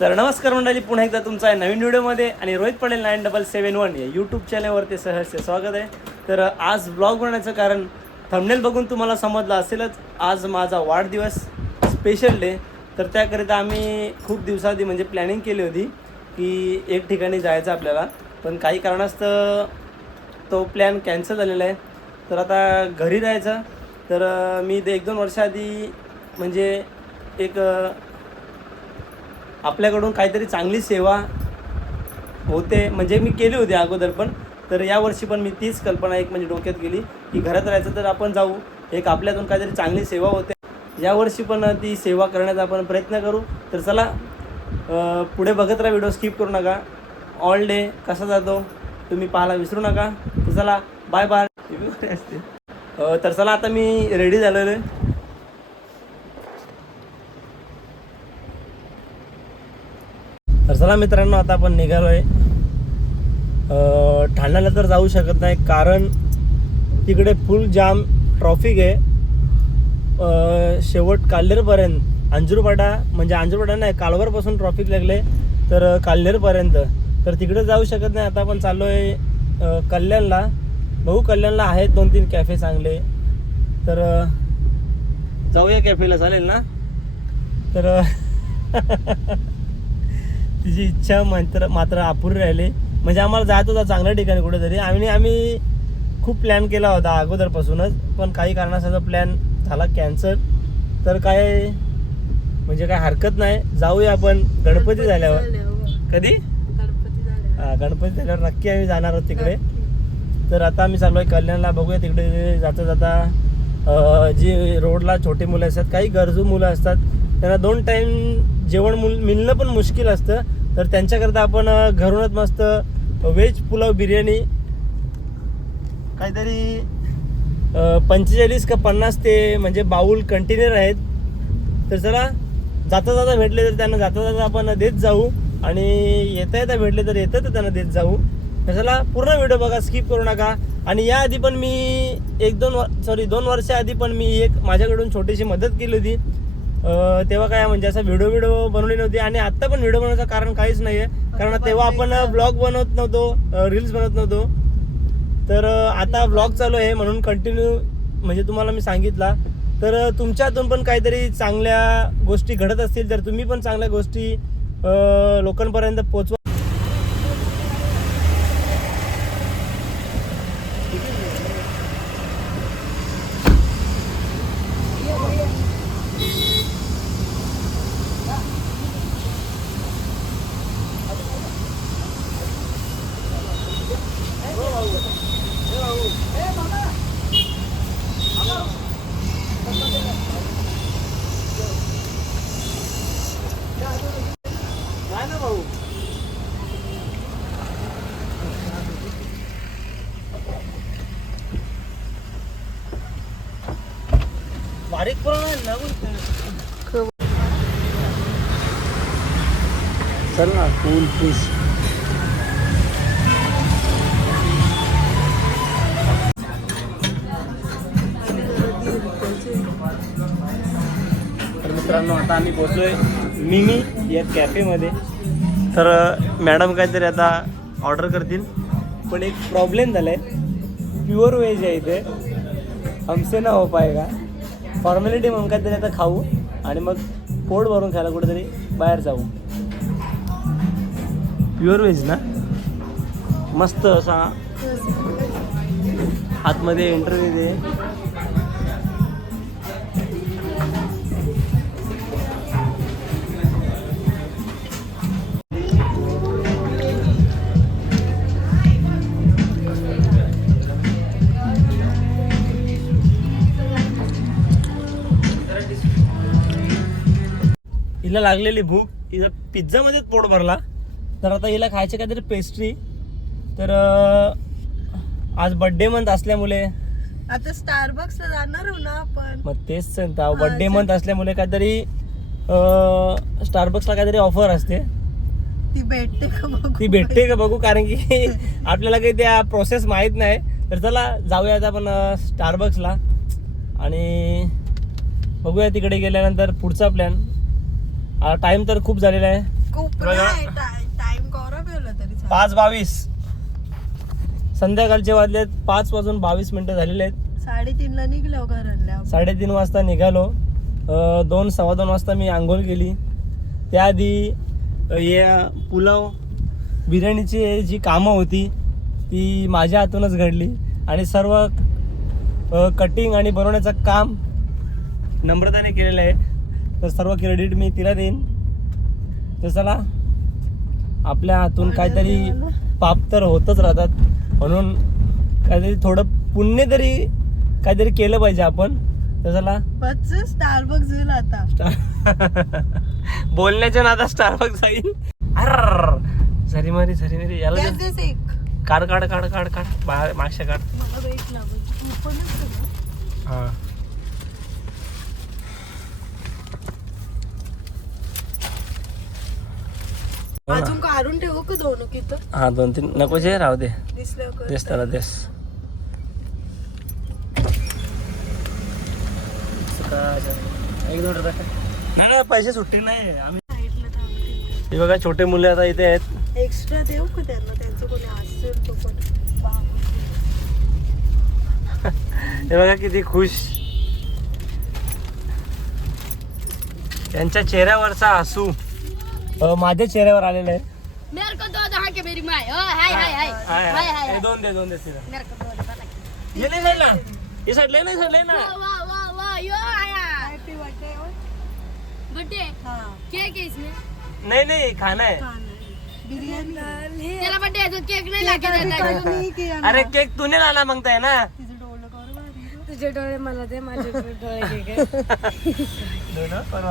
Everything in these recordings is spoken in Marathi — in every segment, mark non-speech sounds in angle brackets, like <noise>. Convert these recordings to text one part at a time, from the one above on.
तर नमस्कार मंडळी पुन्हा एकदा तुमचा आहे नवीन व्हिडिओमध्ये आणि Rohit Patel nine double seven one या यूट्यूब चॅनलवरती सहर्ष स्वागत आहे तर आज ब्लॉग बनवण्याचं कारण थंबनेल बघून तुम्हाला समजलं असेलच आज माझा वाढदिवस स्पेशल डे तर त्याकरिता आम्ही खूप दिवसाआधी म्हणजे प्लॅनिंग केली होती की एक ठिकाणी जायचं आपल्याला पण काही कारणास्तव तो प्लॅन कॅन्सल झालेला आहे तर आता घरी राहायचं तर मी ते एक दोन वर्षाआधी म्हणजे एक आपल्याकडून काहीतरी चांगली सेवा होते म्हणजे मी केली होती अगोदर पण तर यावर्षी पण मी तीच कल्पना एक म्हणजे डोक्यात गेली की घरात राहायचं तर आपण जाऊ एक आपल्यातून काहीतरी चांगली सेवा होते यावर्षी पण ती सेवा करण्याचा आपण प्रयत्न करू तर चला पुढे बघत राहा व्हिडिओ स्किप करू नका ऑल डे कसा जातो तुम्ही पाहायला विसरू नका तर चला बाय बाय असते तर चला आता मी रेडी झालेलो आहे चला मित्रांनो आता आपण निघालो आहे ठाण्याला तर जाऊ शकत नाही कारण तिकडे फुल जाम ट्रॉफिक आहे शेवट काल्हेरपर्यंत अंजुरपाडा म्हणजे अंजुरपाडा नाही कालवरपासून ट्रॉफिक लागले तर काल्हेरपर्यंत तर तिकडे जाऊ शकत नाही आता आपण चाललो आहे कल्याणला भाऊ कल्याणला आहेत दोन तीन कॅफे चांगले तर जाऊया कॅफेला चालेल ना तर <laughs> तिची इच्छा मात्र मात्र अपुरी राहिली म्हणजे आम्हाला जायचं होता चांगल्या ठिकाणी कुठेतरी आम्ही आम्ही खूप प्लॅन केला होता अगोदरपासूनच पण काही कारणासाठी प्लॅन झाला कॅन्सल तर काय म्हणजे काय हरकत नाही जाऊया आपण गणपती झाल्यावर कधी गणपती झाल्यावर नक्की आम्ही जाणार आहोत तिकडे तर आता आम्ही चालू आहे कल्याणला बघूया तिकडे जाता जाता जी रोडला छोटी मुलं असतात काही गरजू मुलं असतात त्यांना दोन टाईम जेवण मुल मिळणं पण मुश्किल असतं तर त्यांच्याकरता आपण घरूनच मस्त व्हेज पुलाव बिर्याणी काहीतरी पंचेचाळीस का पन्नास ते म्हणजे बाऊल कंटेनर आहेत तर चला जाता जाता भेटले तर त्यांना जाता जाता आपण देत जाऊ आणि येता येता भेटले तर येतं तर त्यांना देत जाऊ तर चला पूर्ण व्हिडिओ बघा स्किप करू नका आणि याआधी पण मी एक दोन सॉरी दोन वर्षाआधी पण मी एक माझ्याकडून छोटीशी मदत केली होती तेव्हा काय म्हणजे असं व्हिडिओ व्हिडिओ बनवली नव्हती आणि आत्ता पण व्हिडिओ बनवायचं कारण काहीच नाही आहे कारण तेव्हा आपण ब्लॉग बनवत नव्हतो रील्स बनवत नव्हतो तर आता ब्लॉग चालू आहे म्हणून कंटिन्यू म्हणजे तुम्हाला मी सांगितला तर तुमच्यातून पण काहीतरी चांगल्या गोष्टी घडत असतील तर तुम्ही पण चांगल्या गोष्टी लोकांपर्यंत पोचवा चल ना फूल पीस तर मित्रांनो आता आम्ही पोहोचलोय मिनी या कॅफेमध्ये तर मॅडम काहीतरी आता ऑर्डर करतील पण एक प्रॉब्लेम झालाय प्युअर व्हेज आहे इथे हमसे ना हो का फॉर्मॅलिटी म्हणून काहीतरी आता खाऊ आणि मग पोट भरून खायला कुठेतरी बाहेर जाऊ प्युअर व्हेज ना मस्त असा आतमध्ये एंट्री दे हिला लागलेली भूक पिझ्झा पिझ्झामध्येच पोट भरला तर आता हिला खायची काहीतरी पेस्ट्री तर आज बर्थडे मंथ असल्यामुळे आता स्टारबक्सला जाणार ना मग तेच सांगता बड्डे मंथ असल्यामुळे काहीतरी स्टारबक्सला काहीतरी ऑफर असते ती भेटते का बघू ती भेटते का बघू कारण की <laughs> आपल्याला काही त्या प्रोसेस माहीत नाही तर चला जाऊया आता आपण स्टारबक्सला आणि बघूया तिकडे गेल्यानंतर पुढचा प्लॅन टाइम तर खूप झालेला आहे खूप पाच बावीस संध्याकाळचे वाजलेत पाच वाजून बावीस मिनटं झालेले आहेत साडेतीनला निघलो घरातल्या साडेतीन वाजता निघालो दोन सव्वा दोन वाजता मी आंघोळ केली त्याआधी या पुलाव बिर्याणीची जी कामं होती ती माझ्या हातूनच घडली आणि सर्व कटिंग आणि बनवण्याचं काम नम्रताने केलेलं आहे तर सर्व क्रेडिट मी तिला देईन तर चला आपल्या हातून काहीतरी पाप तर होतच राहतात म्हणून काहीतरी थोडं पुण्य तरी काहीतरी केलं पाहिजे आपण तर चला स्टारबक्स <laughs> जाईल आता बोलण्याच्या नादा स्टारबक जाईल अर झरी मारी झरी मारी याला काढ काढ काढ काढ काढ मागच्या काढ हा हो अजून काढून ठेवू का दोन किती हा दोन तीन नको जे राहू दे दिस त्याला देस एक नाही पैसे सुट्टी नाही आम्ही बघा छोटे मुले आता इथे आहेत एक्स्ट्रा देऊ का त्यांना त्यांचं कोणी असेल तो पण हे बघा किती खुश त्यांच्या चेहऱ्यावरचा असू माझे चेहऱ्यावर आलेले आहे मेरे को दो मेरी ओ हाय हाय हाय हाय, हाय हाय दोन दे दोन दे मेरे को दो ये ले ये साइड ले ले ना वाह वाह वाह वाह यो आया हैप्पी बर्थडे बर्थडे हाँ. इसमें नहीं नहीं खाना है केक अरे केक तूने लाना मांगता है ना तुझे डोले मला दे माझे डोळे <laughs> घे घे. दोनों पर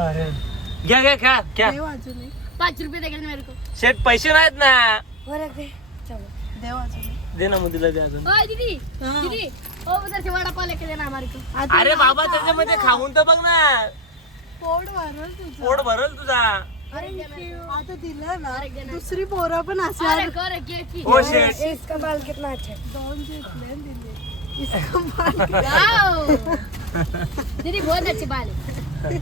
क्या क्या क्या क्या पाच रुपये देगा मेरे को शेठ पैसे नाहीत ना बरं दे चलो देव हो दे ना मुलीला दे अजून ओए दीदी हाँ। दीदी ओ उधर से वड़ा पाव लेके देना हमारे को अरे बाबा त्याच्यामध्ये खाऊन तर बघ ना पोट भरल तुझं पोट भरल तुझा अरे आता दिलं ना दुसरी पोरा पण अरे कर एक ओ शेठ इसका बाल कितना अच्छा है दोन घेतले दिले इसका बाल वाव <laughs> दीदी बहुत अच्छी बाल है मला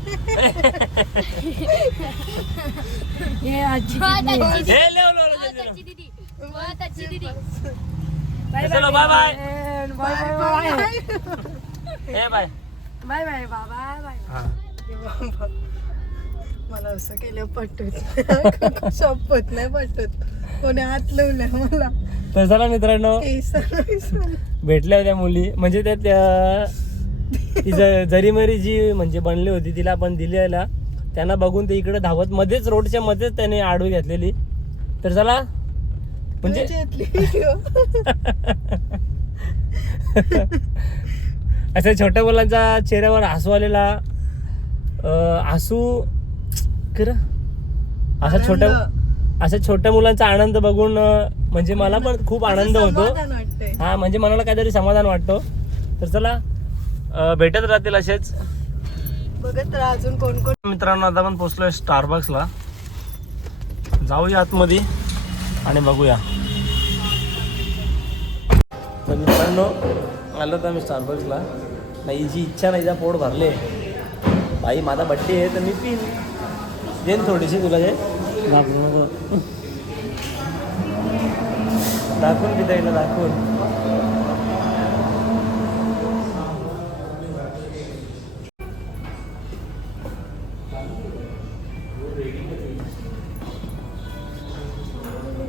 असं केलं पटत <laughs> शपत नाही पटत कोणी हात लावल्या मला तर चला मित्रांनो भेटल्या होत्या मुली म्हणजे त्या ती जरी मरी जी म्हणजे बनली होती तिला आपण दिलेला त्यांना बघून ते इकडे धावत मध्येच रोडच्या मध्येच त्याने आडू घेतलेली तर चला म्हणजे <laughs> अशा छोट्या मुलांचा चेहऱ्यावर हसू आलेला हसू कर असा छोट्या अशा छोट्या मुलांचा आनंद बघून म्हणजे मला पण खूप आनंद होतो हा म्हणजे मनाला काहीतरी समाधान वाटतो तर चला भेटत राहतील असेच बघत राहा अजून कोण कोण मित्रांनो आता आपण पोचलोय स्टारबक्सला जाऊया आतमध्ये आणि बघूया तर मित्रांनो आलो तर मी स्टारबक्सला नाही जी इच्छा नाही जा पोट भरले भाई माझा बड्डे आहे तर मी पिन देईन थोडीशी तुला जे दाखवून पिता येईल दाखवून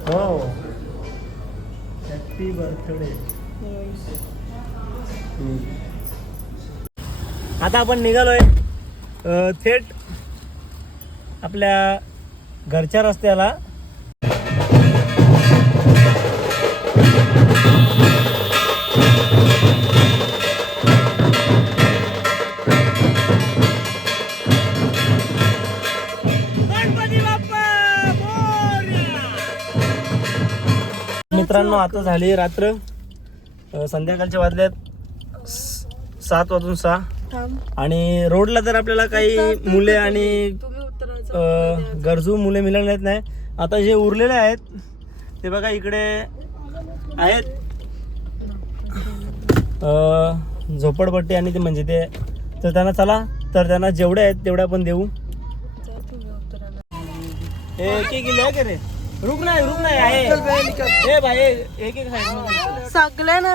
हो हॅपी हो. बर्थडे आता आपण निघालोय थेट आपल्या घरच्या रस्त्याला मित्रांनो आता झाली रात्र संध्याकाळच्या वाजल्यात सात वाजून सहा आणि रोडला तर आपल्याला काही मुले आणि गरजू मुले मिळालेत नाही आता जे उरलेले आहेत ते बघा इकडे आहेत झोपडपट्टी आणि ते म्हणजे ते तर त्यांना चला तर त्यांना जेवढे आहेत तेवढ्या पण देऊ हे किती आहे का रे रुक नाही रुक नाही आहे ए भाई एक एक साइड में सगळ्यांना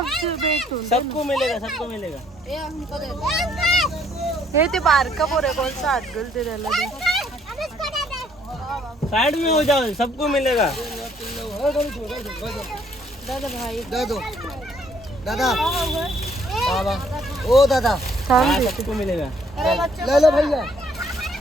सबको मिलेगा सबको मिलेगा हे ते बारका पोरे कोणचं आजगल ते त्याला साइड में हो जाओ सबको मिलेगा दादा भाई दादा दादा बाबा ओ दादा हाँ, सबको मिलेगा ले लो भैया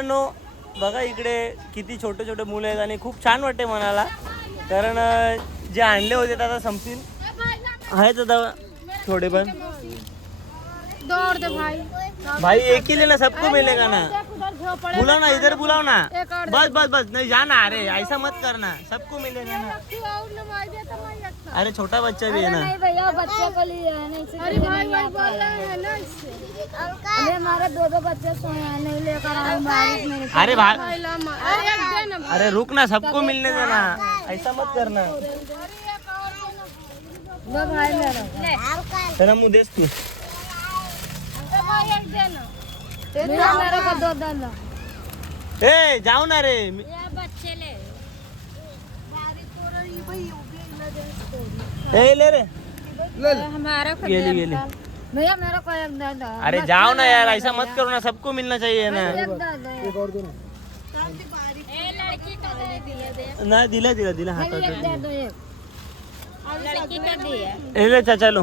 मित्रांनो बघा इकडे किती छोटे छोटे मुलं आहेत आणि खूप छान वाटते मनाला कारण जे आणले होते आता संपतील आहेत आता थोडे पण दौड़ दे भाई भाई एक ही लेना सबको मिलेगा ना बुलाओ ना इधर बुलाओ ना बस बस बस नहीं जाना अरे ऐसा मत करना सबको मिलेगा ना अरे छोटा बच्चा भी है ना भैया बच्चे को अरे भाई भाई बोल रहे हैं ना अरे दो दो बच्चे सोए नहीं अरे भाई अरे रुक ना सबको मिलने देना ऐसा मत करना तेरा मुँह देख तू ए जाऊ ना रे बच्चे ले ले रे ले हमारा ले ले भैया मेरा को एक अरे जाओ ना यार ऐसा मत करो ना सबको मिलना चाहिए ना एक और दो ना ना दिला दिला दिला हाथ लड़की का दिया ए ले चाचा लो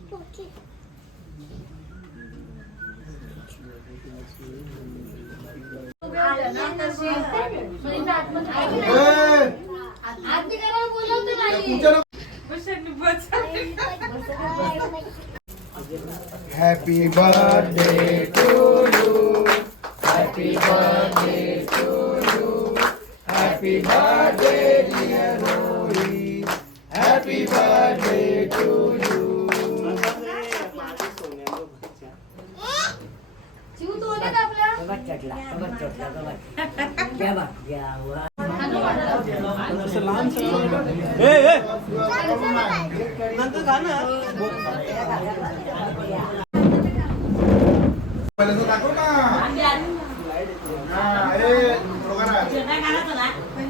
Happy birthday to you. Happy birthday to you. Happy birthday. बाबा चला चला या बा यावा नंतर गाना बोलत नाही पहिले टाकू ना नाही नाही ए लोकाना गात गाना तना पहिले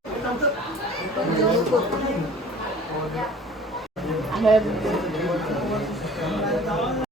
have